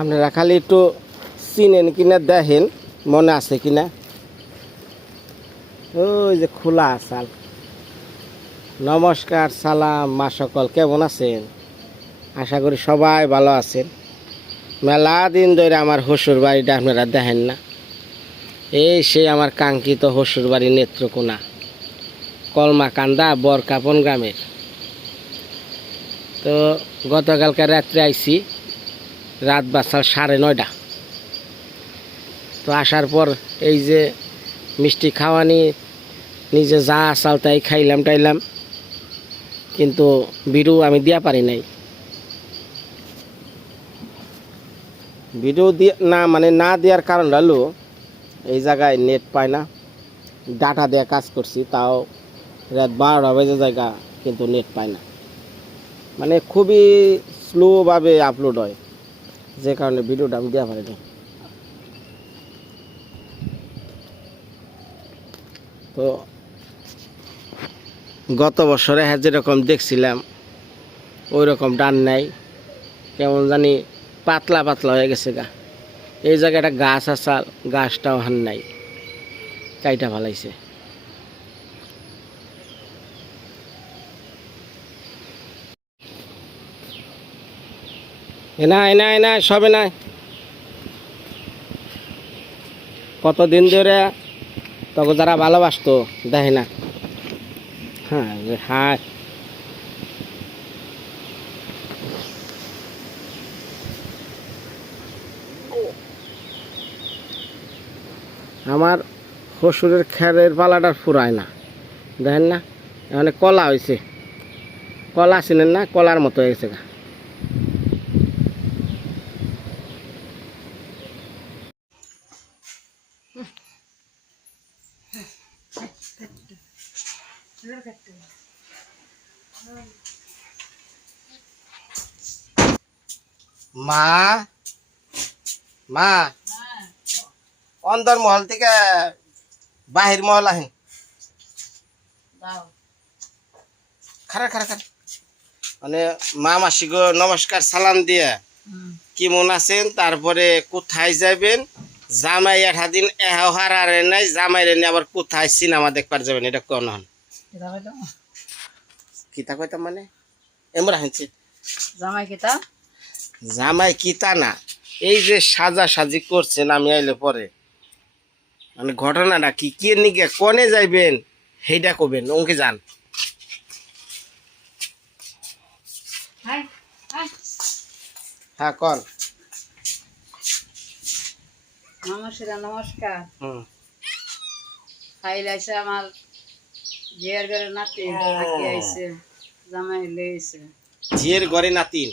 আপনারা খালি একটু চিনেন কিনা দেখেন মনে আছে কিনা। ওই যে খোলা আসাল। নমস্কার, সালাম মা সকল, কেমন আছেন? আশা করি সবাই ভালো আছেন। মেলা দিন ধরে আমার শ্বশুর বাড়িটা আপনারা দেখেন না। এই সেই আমার কাঙ্ক্ষিত শ্বশুর বাড়ি নেত্রকোনা, কলমাকান্দা বরকাপন গ্রামের। তো গতকালকে রাত্রে আইছি, রাত বাজছে 9:30। তো আসার পর এই যে মিষ্টি খাওয়ানি নিজে যা আসাল তাই খাইলাম টাইলাম, কিন্তু ভিডিও আমি দিয়া পারি নাই। ভিডিও দিয়ে না মানে না দেওয়ার কারণ হলো এই জায়গায় নেট পায় না। ডাটা দিয়ে কাজ করছি, তাও রাত 12টা বেজে জায়গা, কিন্তু নেট পায় না। মানে খুবই স্লোভাবে আপলোড হয়, যে কারণে ভিডিওটা আমি দেওয়া পারিনি। তো গত বছরে হ্যাঁ যেরকম দেখছিলাম ওই রকম ডান নাই, কেমন জানি পাতলা পাতলা হয়ে গেছে গা। এই জায়গায় একটা গাছ আসাল, গাছটাও হান নাই, কাইটা ভালাইছে। এনা এনা এনা সবে নাই। কতদিন ধরে তখন যারা ভালোবাসতো দেখে না। হ্যাঁ হ্যাঁ, আমার শ্বশুরের খেরের পালাটা ফুরায় না, দেখেন না। এখানে কলা হয়েছে, কলা চিনেন না, কলার মতো হয়ে গেছে গা। মা মা অন্দর মহল থেকে বাহির মহল আহেন। খারা খারা খারা মানে মা মাসি গো নমস্কার সালাম দিয়ে কি মন আছেন, তারপরে কোথায় যাবেন, জামাই 8 দিন এহার আর নাই, জামাই রে আবার কোথায় সিনেমা দেখবার যাবেন, এটা কোন হন কিতা কইতাম মানে এমরা হেনছে জামাই কিতা জামাই কিতা না, এই যে সাজা সাজি করছেন আমি আইলে পরে, মানে ঘটনাটা কি কি নিকে কোনে যাইবেন সেইটা কবেন, ওকে যান। হ্যাঁ কন। নমস্কার নমস্কার। হুম খাইল আইসে আমার জিয়ার ঘরে নাতি আকি আইসে, জামাই লইছে। ঝিয়ের ঘরে নাতিন,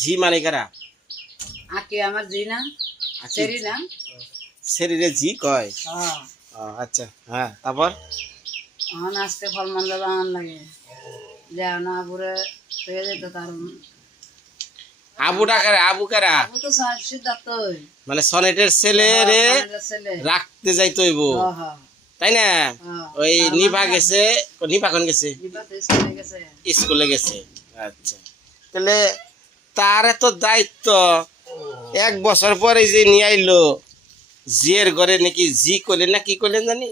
ঝি মানে কারা? আকি আমার জি না, আকি সেরি না। শরীরে ঝি কয়? হ্যাঁ আচ্ছা হ্যাঁ, তারপর এখন আজকে ফল মন্দ বানান লাগে, যাও না পুরে হয়ে যেত তার। আবুটা কারা? আবু কারা? আবু তো সিদ্ধার্থ মানে সনেটের ছেলে রে ছেলে। রাখতে যাইতে হইব, হ্যাঁ তাই না? ওই নিভা গেছে, নিভা কোন গেছে? স্কুলে গেছে। আচ্ছা, তাহলে তার এত দায়িত্ব, 1 বছর পরে যে নিয়ে আইলো জিয়ের ঘরে নাকি জি করলেন না কি করলেন জানি,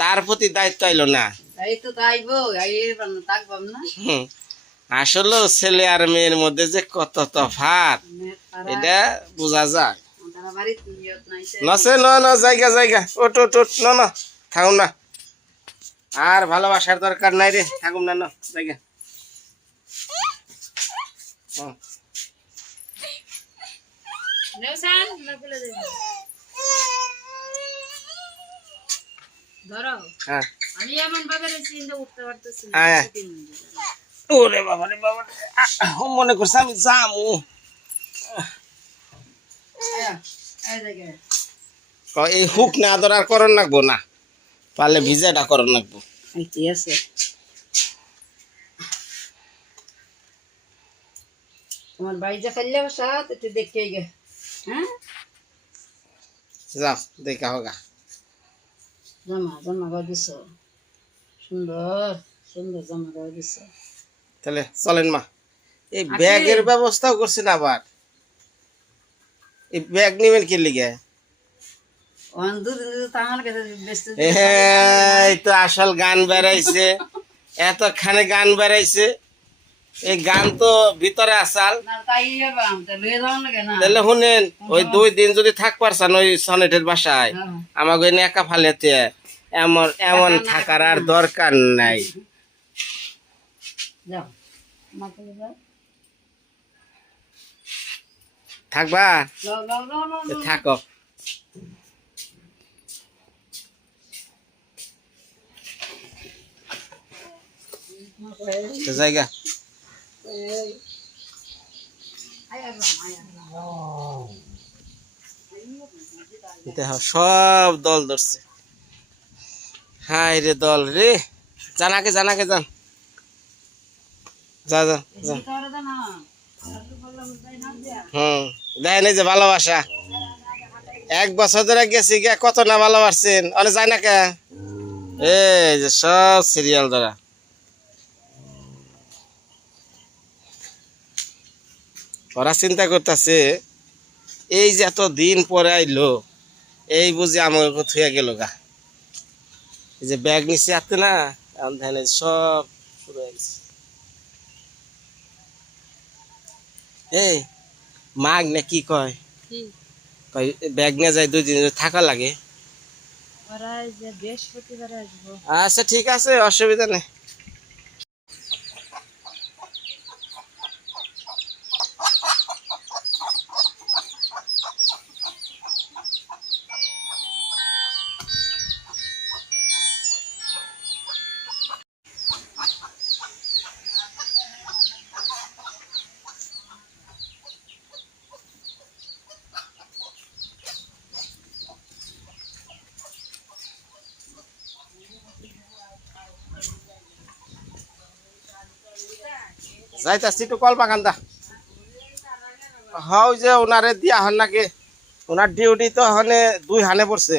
তার প্রতি দায়িত্ব আইলো না। দায়িত্ব তো আইবো, থাকবাম না। আসলে ছেলে আর মেয়ের মধ্যে যে কত তফাৎ এটা বোঝা যায়। নসে ন ন জায়গা জায়গা ওট ওট ওট ন ন থাকুন না, আর ভালোবাসার দরকার নাই রে, থাকুন না ন জায়গা। হ্যাঁ আমি এমন ভাবে উঠতে পারতেছি না। ওরে বাবা রে বাবা, মনে করছে আমি যামু। এই হুক না আদর আর করন লাগবো না, পারলে ভিজাটা করন লাগবো। ঠিক আছে, তোমার বাড়ি যা খাইলে সাথ একটু দেখে গে। হ্যাঁ যাও দেখা হোগা। জামা জামা গাও দিছ, সুন্দর সুন্দর জামা গাও দিছ। তাহলে চলেন মা, এই ব্যাগের ব্যবস্থাও করছেন আবার। এই ব্যাগ নিবেন কি লিগে? এই তো আসল গান বেড়াইছে, এতখানে গান বেড়াইছে। এই গান তো ভিতরে আসাল। তাহলে শুনেন, ওই 2 দিন যদি থাক পারছেন ওই সনেটের বাসায়, আমাকে ওই একা ফালেতে এমন এমন থাকার আর দরকার নাই। থাকবা? থাকো। জায়গা সব দল ধরছে। হাই রে দল রে, জানাকে জানাকে যান, যা যা যা। দেখেন এই যে ভালোবাসা, 1 বছর ধরে গেছি গিয়া কত না ভালোবাসছেন, অনেক যায় না কে? এই যে সব সিরিয়াল ধরা। ওরা চিন্তা করতেছে এই যে এত দিন পরে আইলো, এই বুঝি আমার থুয়া গেল গা। এই যে ব্যাগ নিচে আসতে না, সব শুরু হয়ে গেছে। এই মাগ না কি কয়, ব্যাগ নিয়ে যায় 2 দিন থাকা লাগে। আচ্ছা ঠিক আছে, অসুবিধা নেই। যাইতাছি তো কল বাগান দা। হাও যে ওনারে দিয়া হন নাকি, ওনার ডিউটি তো হনে 2 হানে পড়ছে।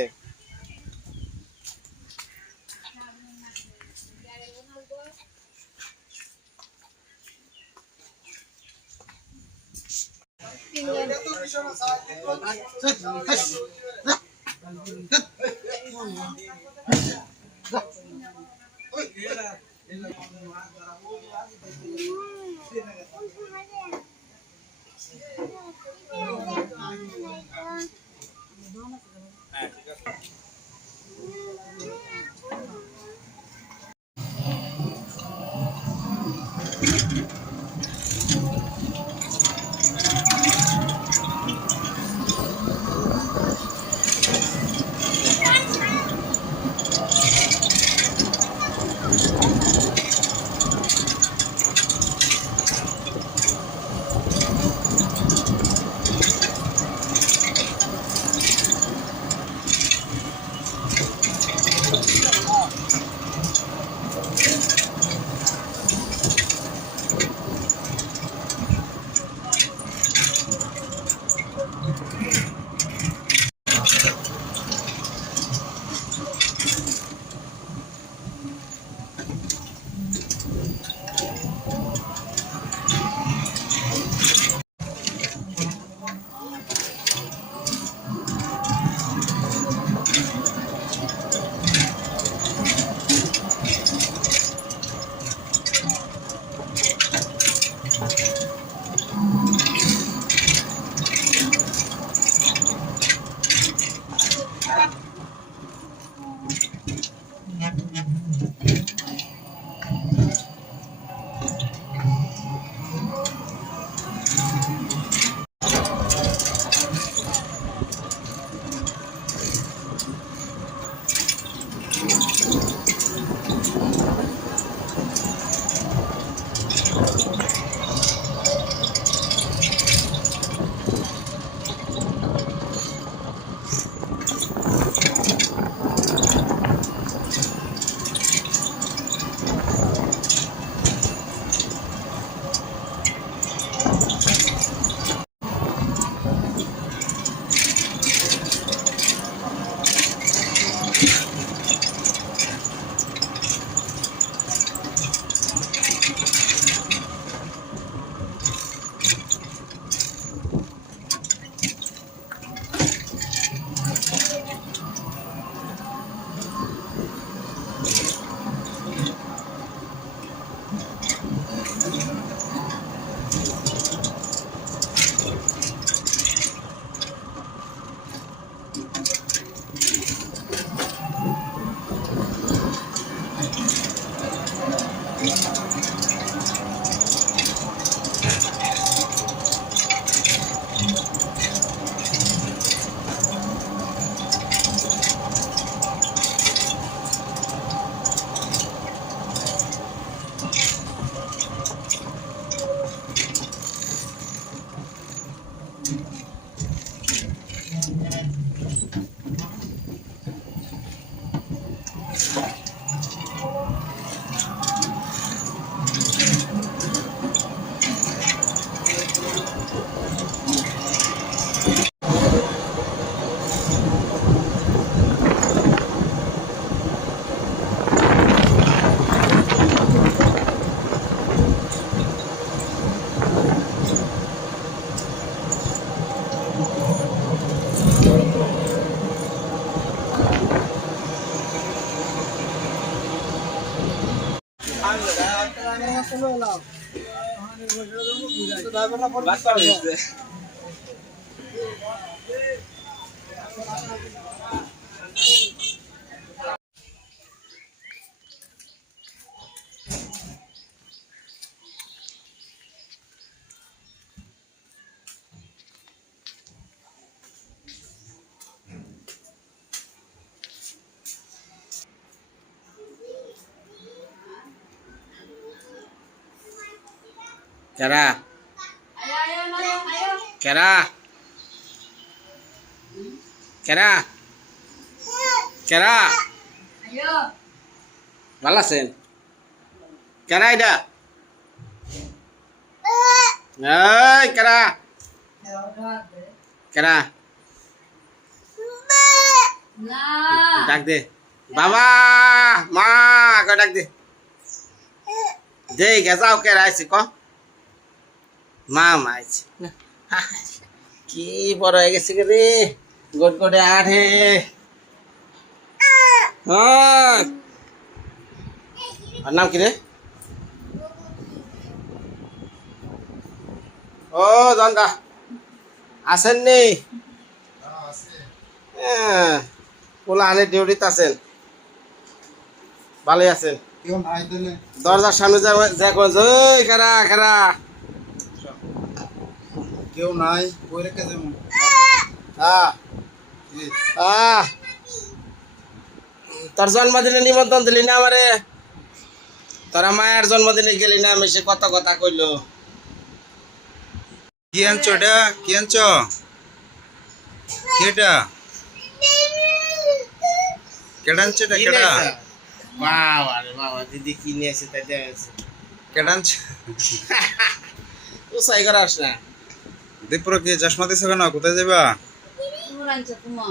Kera. Kera. Kera. Kera. Ayo. Balasin. Kera ida. Hey, Kera. Kera. Nah. Dak de. Baba, ma, kau dak de. Dei, gezao Kera aisi ko. Mama aisi. কি বড় হয়ে গেছে রে গোট গোটে আঠে আর নাম কি রে ও জন্দা আছেন নি পোলা আনে ডিউটিতে আছেন ভালোই আছেন দরজার সামনে দেখো জয় খারা খারা কেউ নাই কই রেখে যাবো তোর জন্মদিনে নিমন্ত্রণ দিলি না আমারে তোরা মায়ের জন্মদিনে গেলি না আমি সে কত কথা কইলো কি আনছো এটা কি আনছো কেটা কেডা আনছো এটা কেডা বাবা রে বাবা দিদি কি নিয়েছে তাই দেখাচ্ছে কেডা আনছো উসাই করাস না দীপুর কি চশমা দিছো কেন কোথায় যাবা Urancha kuma.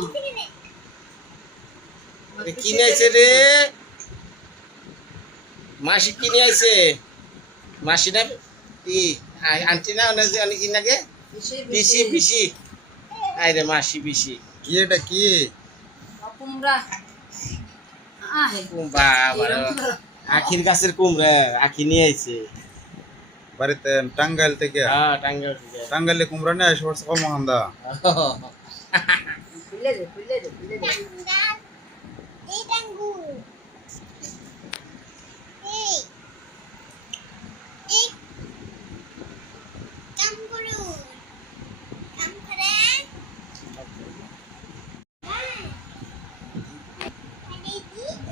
কি নিয়েছে রে মাসি কি নিয়েছে মাসি না কি আন্টি না অনেক কি নাকি পিসি পিসি আরে মাসি পিসি কি এটা কি Kumra. Ah, he. বাবা আখির গাছের কুমড়া আখি নিয়ে আইছে বাড়িতে টাঙ্গাইল থেকে হ্যাঁ টাঙ্গাইল থেকে টাঙ্গাইলে কুমড়া নিয়ে আসে বলছে কম হান্দা Pille de.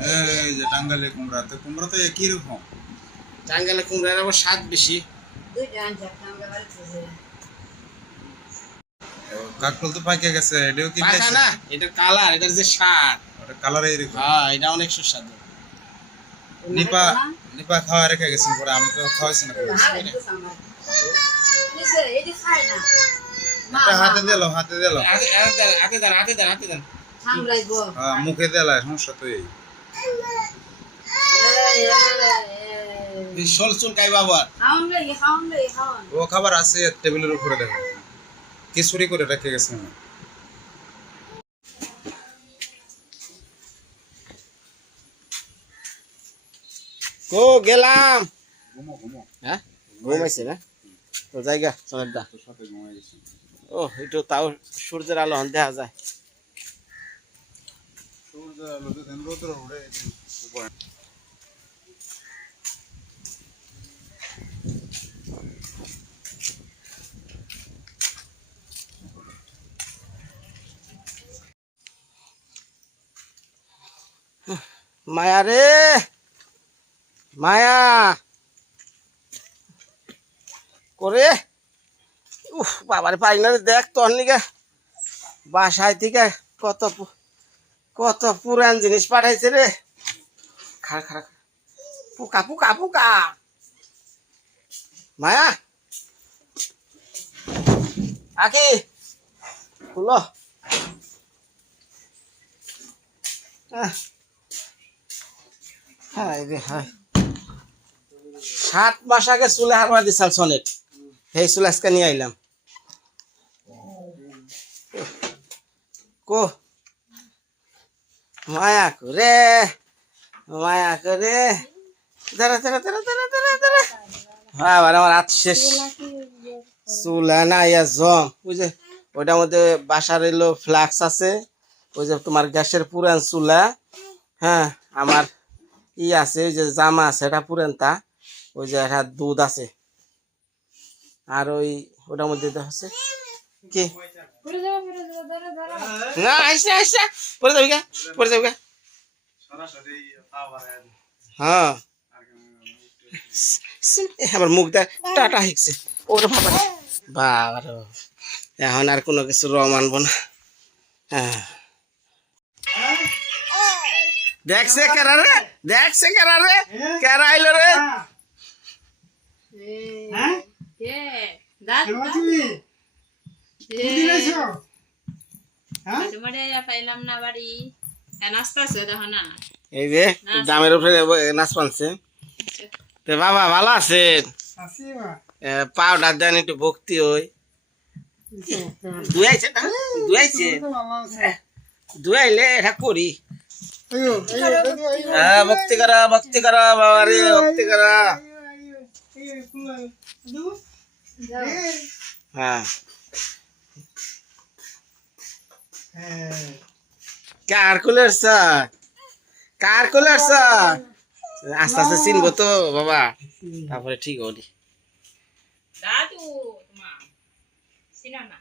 এই যে টাঙ্গাইলে কুমড়া তো একই রকম টাঙ্গাইলে কুমড়ার আবার স্বাদ বেশি Dui jancha tanga balte. কাকরোল তো পাকে গেছে এটাও কি পাকা না এটার কালার এটার যে স্বাদ ওটা কালার এরকম হ্যাঁ এটা অনেক সুস্বাদু নিপা নিপা খাওয়া রেখে গেছেন পরে আমি তো খাওয়াইছি না কোনো। Listen, edi khai na. এটা হাতে দিল হাতে দেন Hamrai go. হ্যাঁ মুখে দিল সমস্যা তো এই এই শোল চুল খাই বাবা Haun le. ও খাবার আছে টেবিলের উপরে দেখো কি চুরি করে রেখে গেছে কো গেলাম ঘুমো হ্যাঁ ঘুমাইছে না তো জায়গা সোনার দা তোর সাথে ঘুমাই গেছে ও একটু তাও সূর্যের আলো হন দেখা যায় সূর্য আলো তো রোদ উড়ে উপরে মায়া রে মায়া করে উফ বাবারে পারি না রে, দেখ তোর নিকে বাসায় থেকে কত পুরান জিনিস পাঠাইছে রে। খাড়া খাড়া পোকা পোকা পোকা মায়া আকি খুলো। হায় রে হায়, 7 মাস আগে চুলে হারবার দিছাল সনেট, সেই চুল আজকে নিয়ে আইলাম। কো মায়া করে মায়া করে দাঁড়া দাঁড়া দাঁড়া দাঁড়া দাঁড়া দাঁড়া। হ্যাঁ আমার হাত শেষ, চুলা না ইয়া জম। ওই যে ওইটার মধ্যে বাসার এলো ফ্লাক্স আছে, ওই যে তোমার গ্যাসের পুরান চুলা। হ্যাঁ আমার আছে, ওই যে জামা আছে এটা পুরানটা, ওই যে একটা দুধ আছে, আর ওই ওটার মধ্যে আছে কি না আইসা আইসা পরে যাবি গা, পরে যাবি গা। হ্যাঁ আমার মুখ দেখ টাটা হিকছে ওরে বাবা বাবা, এখন আর কোনো কিছু মানবো না। হ্যাঁ দেখছে কেরা রে, দেখছে কেরা রে, কেরা আইলো রে। এই যে দামের উপরে নাচ পানছে। তো বাবা ভালো আছেন? পাউডার দেন একটু ভক্তি হই। দুয়াইছে না, দুয়াইছে, দুয়াইলে এটা করি। ভক্তি করা ভক্তি করা বাবা রে, ভক্তি করা। হ্যাঁ কার কুলার স্যার, কার কুলার স্যার, আস্তে আস্তে চিনবো তো বাবা, তারপরে ঠিক হলি। দাদু মা চিনা না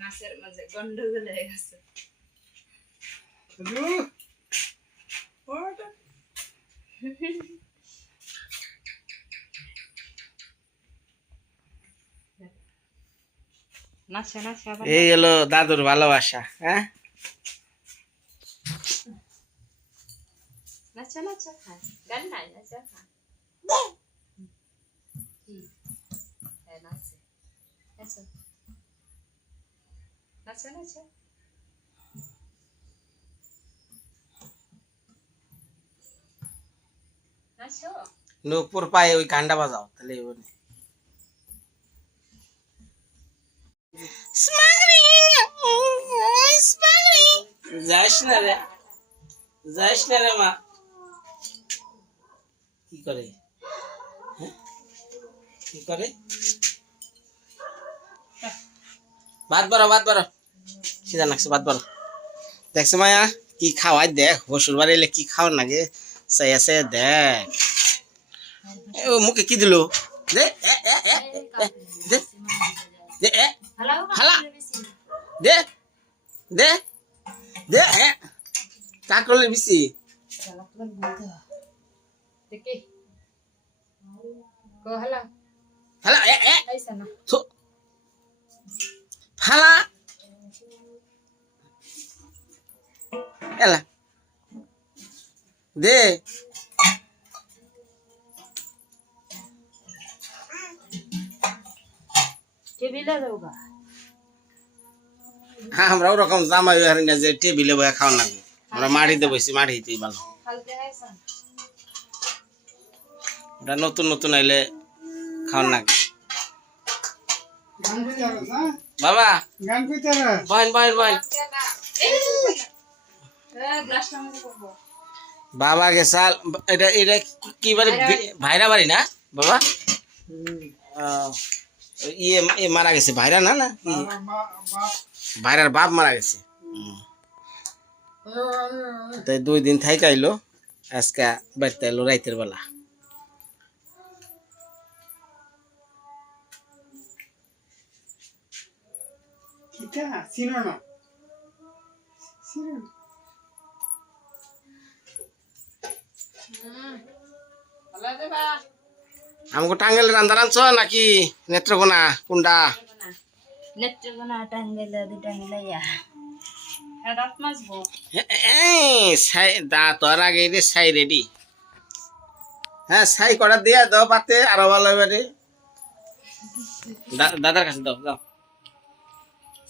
নাচের মাঝে গন্ডগোল হয়ে গেছে। এই হলো দাদুর ভালোবাসা। হ্যাঁ নাচা নাচা খায় গান নাই নাচা খা নাচে নাচা নাচা নাচা নাচো নূপুর পায়ে ওই গানটা বাজাও তাহলে যাস না রে, যাস না রে মা। কি করে কি করে ভাত বারো ভাত বারো সিধা নাকছে ভাত বারো। দেখছে মায়া কি খাওয়াই দেখ, হসুর বাড়ি এলে কি খাওয়ার নাগে চাই আছে দেখ। ও মুখে কি দিল দে দে দে হালা দে দে দে কাক করলে বেশি হালা ফালা এলা দে আমরা ওরকম জামাই হারি না যে টেবিলে বয়ে খাওয়া লাগবে, আমরা মাটিতে বসি, মাটিতেই ভালো। ওটা নতুন নতুন আইলে খাওয়ার লাগে। বাবা বহেন বহেন বহেন বাবা গেছাল। এটা এটা কি বাড়ি? ভাইরা বাড়ি না বাবা? ইয়ে মারা গেছে ভাইরা না না ভাইরার বাপ মারা গেছে। তাই 2 দিন থাইকা আইলো, আজকে বাড়িতে এলো রাইতের বেলা। আমাকে টাঙ্গেল রান্দার আনছো নাকি নেত্রকোনা কোনটা? নেত্রকোনা টাঙ্গাইলে দুটা মিলাইয়া রাত মাছবো তোর আগে রে ছাই রেডি। হ্যাঁ ছাই করা দিয়া দাও পাতে আরো ভালো এবারে। দাদার কাছে দাও দাও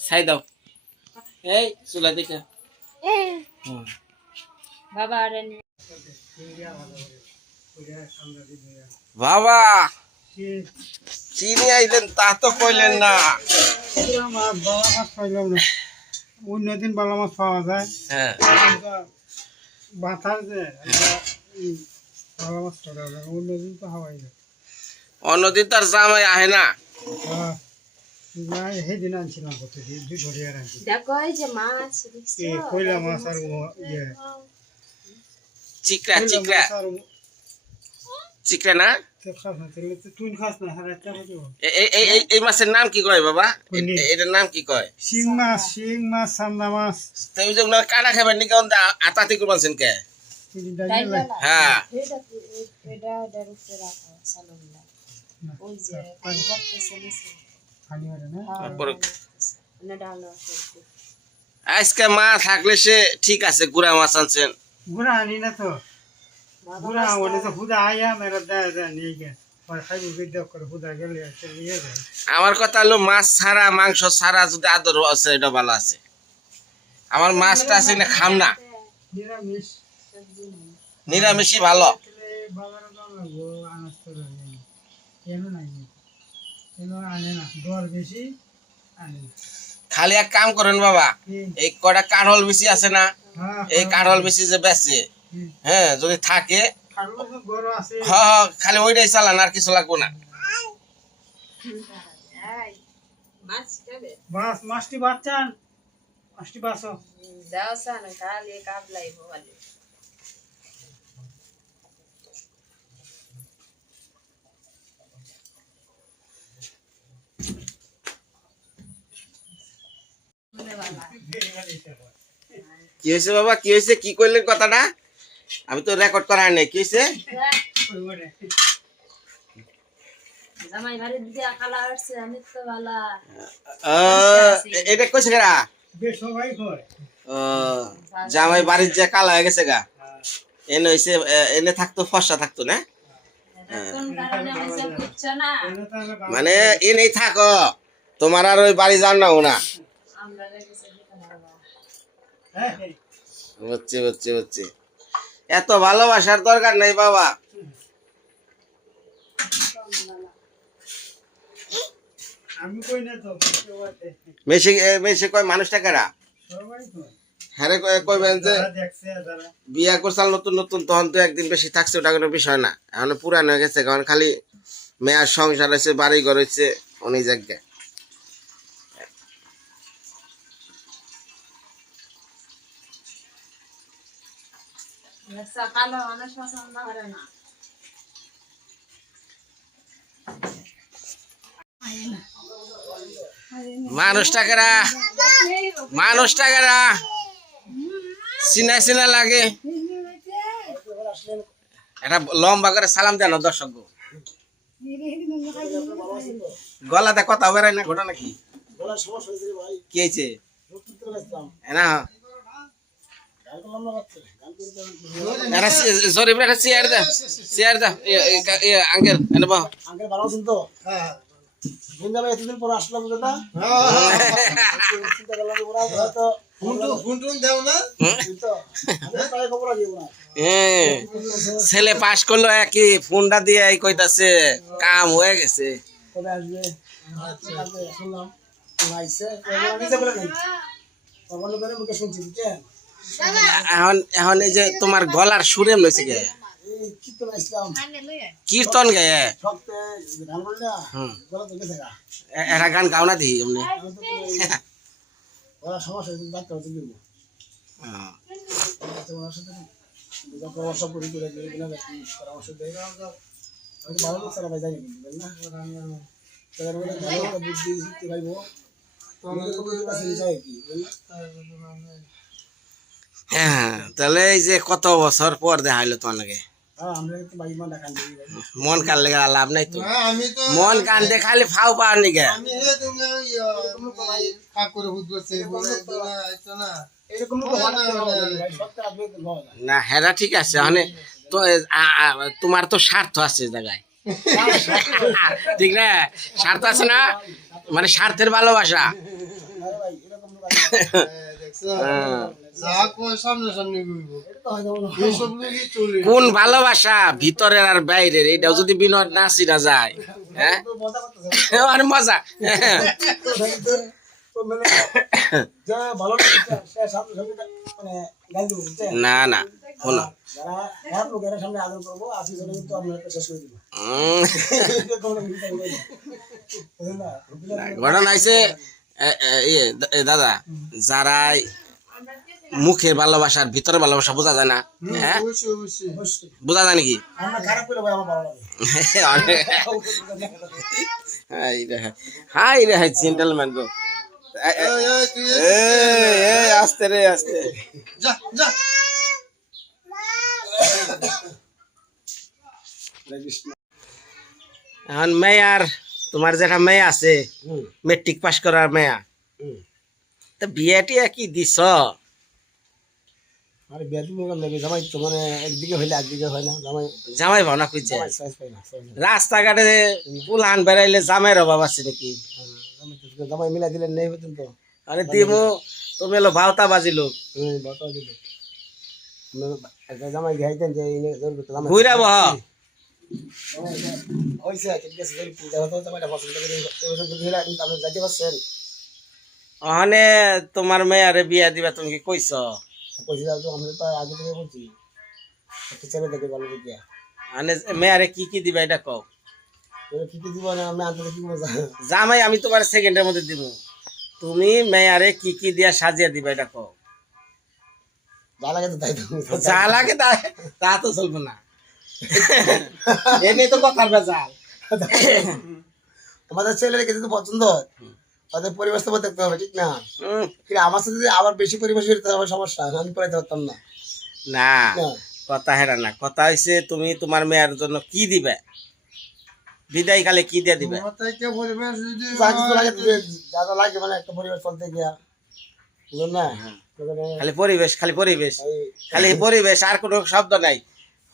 ছাই দাও। এই চুলা দেখে বাবা আরে নিয়ে বাবা চিনি আইলেন তা তো কইলেন না। অন্যদিন বালা মাছ পাওয়া যায়, হ্যাঁ বাতার যে বালা মাছ পাওয়া যায়, অন্যদিন তো হাওয়াই যায়। অন্যদিন তার জামাই আহে না। না সেদিন আনছিলাম প্রতিদিন 2 ঘড়িয়ার আনছি, দেখো এই যে মাছ দেখছো কইলা মাছ আর ইয়ে চিকরা চিকরা চিকরা না। তুই খাস না হারাইতে পারবো। এই মাছের নাম কি কয় বাবা? কোনটি? এটার নাম কি কয়? শিং মাছ সান্দা মাছ। তুমি যে কাটা খাবেন নি কেমন আতাতি করবেন কে? হ্যাঁ এটা এটা উপরে রাখো সালামলা ওই যে বক্তে চলেছে খালি হয় না। না ডালো আজকে মা থাকলে সে ঠিক আছে, গুড়া মাছ আনছেন। গুড়া আনি না তো, গুড়া ওটা তো খুদা আয়া মেরা দা নিয়ে গে আর খাইবো বিদ্যা করে খুদা গেলে নিয়ে যায়। আমার কথা হলো মাছ ছাড়া মাংস ছাড়া যদি আদর আছে এটা ভালো আছে। আমার মাছটা আছে না খাম না, নিরামিষ নিরামিষই ভালো। বাজারে দাম লাগবো আনাজ তো কেন নাই কেন আনে না, দর বেশি আনে না। খালি এক কাম করেন বাবা, এই কটা কাঠল বেশি আছে না, এই কাঠল বেশি যে বেচে, হ্যাঁ যদি থাকে হ্যাঁ খালি ওইটাই চালান, আর কিছু লাগবো না। মাছ খাবে মাছটি বাচ্চান মাছটি বাসো দাও সানা খালি কাবলাই বলে কি হয়েছে বাবা, কি হয়েছে, কি করলেন কথাটা? আমি তো রেকর্ড করা নাই। কি হয়েছে? জামাই বাড়ি দিয়া খালা আসছে আমি তো বালা এটা কইছে কেরা? সবাই কয় জামাই বাড়ির যে কালা হয়ে গেছে গা, এনে হইছে এনে থাকতো ফর্সা থাকতো না, কোন কারণে হইছে বুঝছো না মানে এনেই থাকো, তোমার আর ওই বাড়ি যান না না। আমরা লেগেছে বাবা বুঝছি বুঝছি বুঝছি, এত ভালোবাসার দরকার নাই বাবা। আমি কই না তো মেশি মেশি কয় মানুষটা কেরা? সবাই কয় হ্যাঁ কইবেন যে দেখছে যারা বিয়া করছাল নতুন নতুন, তখন তো একদিন বেশি থাকছে, ওটা কোনো বিষয় না। এখন পুরান হয়ে গেছে, কারণ খালি মেয়ার সংসার হয়েছে, বাড়ি ঘর হয়েছে অনেক জায়গায়। সকালে মানুষ পছন্দ করে না মানুষটাকেরা মানুষটাকেরা চিনা চিনা লাগে, একটা লম্বা করে সালাম দেন দর্শক। গলাতে কথা বেরোয় না, ঘটনা কি? কি হয়েছে না? জরিপ একটা চেয়ার দা, চেয়ার দা আঙ্কেল এনে বাহ। আঙ্কেল ভালো আছেন তো? হ্যাঁ বৃন্দাবন এতদিন পর আসলাম দাদা, চিন্তা করলাম ওরা হয়তো গুনটুন দেও না তো তাই খবর আছে ওরা ছেলে পাস করলো একই ফোনটা দিয়ে এই কইতাছে কাম হয়ে গেছে। কবে আসবে? কালকে শুনলাম আইছে, নিজে বলে নাই তখন করে মুখে শুনছি বুঝছেন। এখন এখন এই যে তোমার গলার সুরে লইছে গে এই কীর্তন আসলাম, কীর্তন গায়ে সপ্তে গান বললে না গলা তো গেছে গা, একটা গান গাও না দিই এমনি। ওরা সমস্যা ডাক্তার হতে দিব ওনার সাথে পরামর্শ করি করে পরামর্শ দেয় আমি ভালো লোক সারা ভাই জানি বুঝলেন না, তাদের বলে ভালো বুদ্ধি শিখতে পাইব হ্যাঁ তাহলে এই যে কত বছর পর দেখা হইলো তোমার লাগে? হ্যাঁ আমরা তো বাইক মান দেখান দিই মন কানলে গেলে লাভ নাই তো আমি তো মন কান্দে খালি ফাও পাওয়ার নিগে আমি হে তুমি ঠাকুরে হুদ করছে বলে আইতো না এরকম তো হঠাৎ করে ভাই সত্যি আপনি তো ভালো না হেরা ঠিক আছে মানে তো তোমার তো স্বার্থ আছে এই জায়গায় ঠিক না স্বার্থ আছে না মানে স্বার্থের ভালোবাসা আরে ভাই এরকম তো ভাই দেখছো যা কই সামনে সামনে কইবো এটা তো হয়তো না এসব লোকই চলে কোন ভালোবাসা ভিতরের আর বাইরের এটাও যদি বিনোদ না চিনা যায় হ্যাঁ তো মজা করতেছে আর মজা তো মানে যা ভালো লাগছে সে সামনে সামনে মানে গাল দিব বুঝছেন না না শোনো যারা এক লোকের সামনে আদর করবো আসি জন্য কিন্তু আপনার শেষ করে দিব উম, এরকম না কিন্তু বুঝলেন না ঘটনা হয়েছে দাদা যারা মুখের ভালোবাসার ভিতরে ভালোবাসা বোঝা যায় না হ্যাঁ অবশ্যই অবশ্যই অবশ্যই বোঝা যায় নাকি আমরা খারাপ করলে ভাই আমার ভালো লাগে হাই রে হাই জেন্টলম্যান গো তুই আস্তে রে আস্তে যা যা এখন মেয়ার তোমার যেটা মেয়ে আছে মেট্রিক পাস করার মেয়া তা বিয়ে টিয়া কি দিছ আরে বিয়া তুমি কেমন লাগে জামাই তো মানে একদিকে হইলে একদিকে হয় না জামাই জামাই ভাবনা খুঁজছে সাইজ পাই না size না। রাস্তাঘাটে পুলান বেড়াইলে জামাইয়ের অভাব আছে নাকি জামাই মিলা দিলে নেই হতেন তো আরে দিমু তুমি এলো ভাওতা বাজিলো বাতাও দিল একটা জামাই ঘাইতেন যে ইনে জোর করতে জামাই ঘুরা বহ হইছে ঠিক আছে জোর পূজা হতো জামাইটা পছন্দ করে এবছর যদি হইলা আপনি যাইতে পারছেন ওখানে তোমার মেয়ারে বিয়া দিবা তুমি কি কইছ পয়সা দাও তো আমরা তো আগে থেকে বলছি একটা ছেলে দেখে ভালো দেখিয়া মানে মেয়ারে কি কি দিবা এটা কও কি কি দিব না আমি আনতে কি বলছি জামাই আমি তোমার সেকেন্ডের মধ্যে দিব তুমি মেয়ারে কি কি দিয়া সাজিয়ে দিবা এটা কও ভালো লাগে তো তাই তো যা লাগে তা তো চলবো না এনে তো কথার বেজাল আমাদের ছেলের কাছে তো পছন্দ তাদের পরিবেশ তো দেখতে হবে ঠিক না উম, কিন্তু আমার সাথে যদি আবার বেশি পরিবেশ হইতো তাহলে আমার সমস্যা আমি পড়াইতে পারতাম না না না কথা হেরা না কথা হইছে তুমি তোমার মেয়ের জন্য কি দিবে বিদায় কালে কি দিয়ে দিবে মাথায় কে পরিবেশ যদি যা কিছু লাগে যা যা লাগে মানে একটা পরিবেশ চলতে গিয়া বুঝলেন না খালি পরিবেশ খালি পরিবেশ এই খালি পরিবেশ আর কোনো শব্দ নাই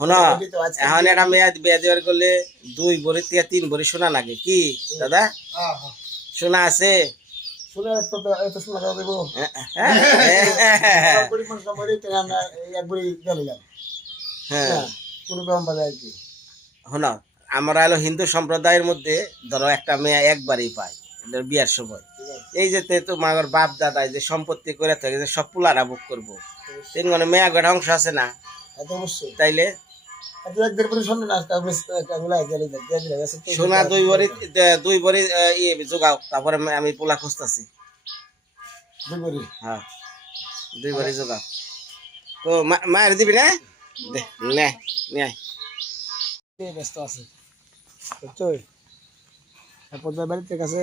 শোনো এটাই তো আজকে এখন একটা মেয়ে বিয়ে দেওয়ার করলে 2 ভরি থেকে 3 ভরি সোনা লাগে কি দাদা হ্যাঁ হ্যাঁ সোনা আছে শুনে তো এত শোনা যাবে দেবো হ্যাঁ গরিব মানুষ মরে তাই আমরা এক বড়ি গেলে গেল হ্যাঁ কোনো কম বাজার আর কি শোনো আমরা হলো হিন্দু সম্প্রদায়ের মধ্যে ধরো একটা মেয়ে একবারই পায় এদের বিয়ার সময় এই যে তোমার বাপ দাদা যে সম্পত্তি করে থাকে যে সব পুলারা বুক করবো তিন মানে মেয়া গড়া অংশ আছে না এত অবশ্যই তাইলে আপনি একদের পরে শুনলেন না একটা মিলাই গেলে দিয়ে দিলে গেছে তো সোনা 2 ভরি ইয়ে যোগাও তারপরে আমি পোলা খুঁজতেছি দুই বড়ি হ্যাঁ 2 ভরি যোগাও তো মায়ের দিবি না দে নে নে ব্যস্ত আছে বুঝছই তারপর বাড়িতে কাছে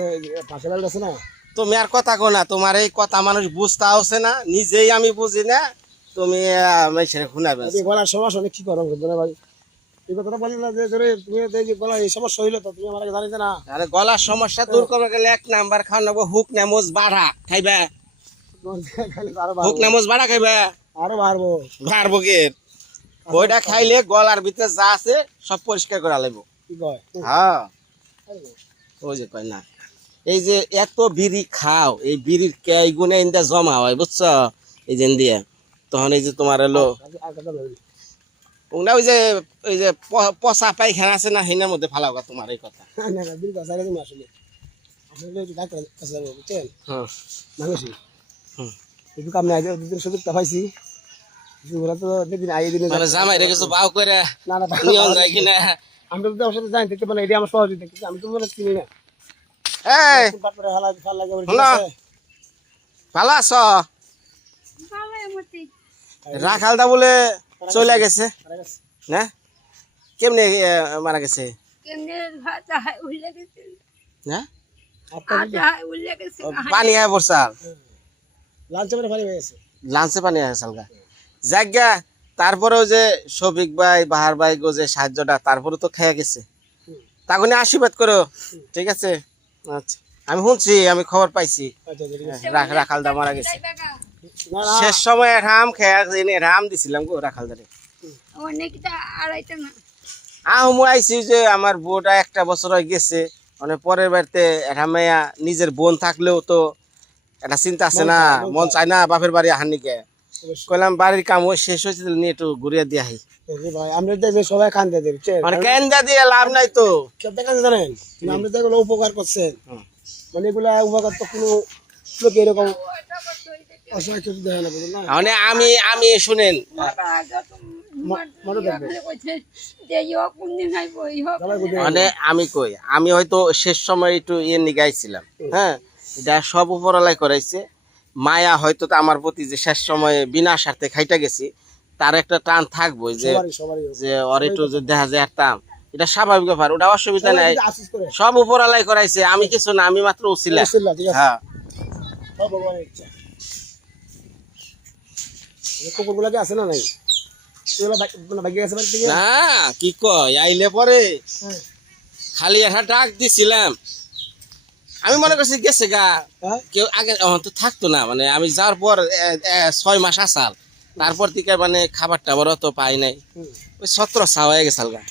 পাশে বাড়ি আছে না তুমি আর কথা কো না তোমার এই কথা মানুষ বুঝতে হচ্ছে না নিজেই আমি বুঝি না তুমি মেয়েছেলে শুনাবে এই গলার সমস্যা অনেক কি করো বুঝলে ভাই এই কথা বলি না যে ধরে তুমি এই যে গলা এই সমস্যা হইলো তো তুমি আমার জানিতে না আরে গলার সমস্যা দূর করবে গেলে 1 নাম্বার খাওয়া নেবো হুক নামোজ বাড়া খাইবা খালি আরো হুক নামোজ বাড়া খাইবা আরো বাড়বো বাড়বো কে ওইটা খাইলে গলার ভিতরে যা আছে সব পরিষ্কার করে লাগবো কি কয় হ্যাঁ ওই যে কয় না এই যে এত বিড়ি খাও এই বিড়ির কে গুনে ইন্দা জমা হয় বুঝছো এই যে দিয়ে তখন এই যে তোমার হলো আর কথা বলি ওনা ওই যে পচা পায়খানা আছে না হেনার মধ্যে ফালাও তোমার এই কথা না না দিল কথা তুমি আসলে আসলে যে ডাক্তার কাছে যাবো বুঝছেন হ্যাঁ মানুষই হুম। একটু কাম নাই দুদিন সুযোগটা পাইছি ওরা তো দিন আই দিনে মানে জামাই রে কিছু বাউ করে না না নিয়ন যায় কিনা আমি তো আমার সাথে জানি দেখতে মানে এটা আমার সহযোগিতা কিন্তু আমি তো মনে চিনি না এই তারপরে হালা ফাল লাগে শোনো। ভালো আছো রাখালদা বলে চলে গেছে না কেমনে মারা গেছে না পানি আয় বর্ষাল লাঞ্চে মানে ভালো হয়ে গেছে লাঞ্চে পানি আয় সালগা জায়গা তারপরেও যে শফিক ভাই বাহার ভাই গো যে সাহায্যটা তারপরে তো খেয়ে গেছে, তখন আশীর্বাদ করো, ঠিক আছে? আচ্ছা, আমি শুনছি, আমি খবর পাইছি আচ্ছা ঠিক আছে। রাখালদা মারা গেছে। না, না, শেষ সময় রাম খেয়ে রাম দিছিলাম গো রাখালদারে। আমি আইছি যে আমার বউটা একটা বছর হয়ে গেছে, মানে পরের বাড়িতে রামাইয়া নিজের বোন থাকলেও তো একটা চিন্তা আছে না, মন চায় না বাপের বাড়ি হানিকে। কইলাম বাড়ির কাম ওই শেষ হয়েছে, নিয়ে একটু ঘুরিয়ে দিয়ে আহি। এই যে ভাই আমরা দেখবে সবাই কান্দে দেবে, মানে কেন্দা দিয়ে লাভ নাই তো। কেন কান্দে জানেন? কিন্তু আমরা তো এগুলো উপকার করছেন, হুম। মানে এগুলা উপকার তো কোনো লোক এরকম অসহায় কেউ দেয় না, বুঝলেন না? মানে আমি শুনেন, মনে দেখবে সবাই বুঝে মানে আমি কই, আমি হয়তো শেষ সময় একটু ইয়ে নিগাইছিলাম, হ্যাঁ, এটা সব উপরালাই করাইছে। মায়া হয়তো তো আমার প্রতি যে শেষ সময়ে বিনা স্বার্থে খাইটা গেছি, তার একটা টান থাকবো যে সবারই যে ওর একটু যে দেখা যায় হারতাম, এটা স্বাভাবিক ব্যাপার, ওটা অসুবিধা নাই। আশিস করে সব উপরালাই করাইছে, আমি কিছু না, আমি মাত্র উছিলাম। বিসমিল্লাহ, ঠিক আছে, হ্যাঁ, সব ভগবানের ইচ্ছা। এই কুকুরগুলাকে আছে না নাই? এগুলো ভাগ্যে গেছে বাড়ি থেকে? না কি কয়, আইলে পরে হ্যাঁ। খালি একটা ডাক দিছিলাম, আমি মনে করছি গেছে গা, হ্যাঁ? কেউ আগে তো থাকতো না, মানে আমি যাওয়ার পর 6 মাস আসাল, তারপর থেকে মানে খাবার টাবারও তো পাই নাই, হুম। ওই 17 ছা হয়ে গেছাল গা।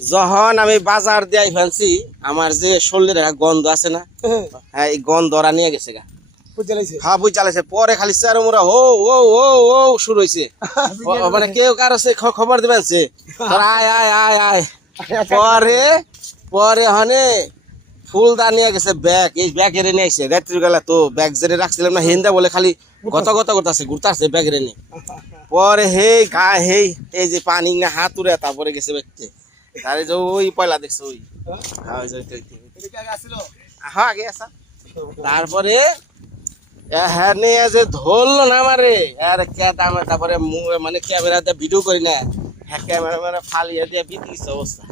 যখন আমি বাজার দিয়ে ফেলছি, আমার যে শরীরের একটা গন্ধ আছে না, হ্যাঁ, হ্যাঁ, এই গন্ধ ওরা নিয়ে গেছে গা। বুঝতে লাইছে। হ্যাঁ, বুঝ চালাইছে, পরে খালি চারো মোরা ও ও ও ও শুরু হয়েছে। মানে কেউ কারো সে খবর দিবেন সে, তোরা আয় আয় আয় আয়। পরে পরে হনে ফুলদা নিয়ে গেছে ব্যাগ, এই ব্যাগ এনে নিয়ে আসছে রাত্রিবেলা, তো ব্যাগ জেনে রাখছিলাম না, হিন্দা বলে খালি গত গত করতেছে, ঘুরতেছে ব্যাগ এনে। পরে হেই গা হেই এই যে পানি না হাত উড়ে তারপরে গেছে ব্যক্তি, তারে যে ওই পয়লা দেখছে ওই, হ্যাঁ ওই যে এদিকে আগে আসছিল? হ্যাঁ আগে আসা। তারপরে হ্যাঁ নিয়ে যে ধরলো না আমারে, আর কে তারপরে মানে ক্যামেরাতে ভিডিও করি না, হ্যাঁ ক্যামেরা মানে ফালিয়ে দিয়ে বিতি অবস্থা।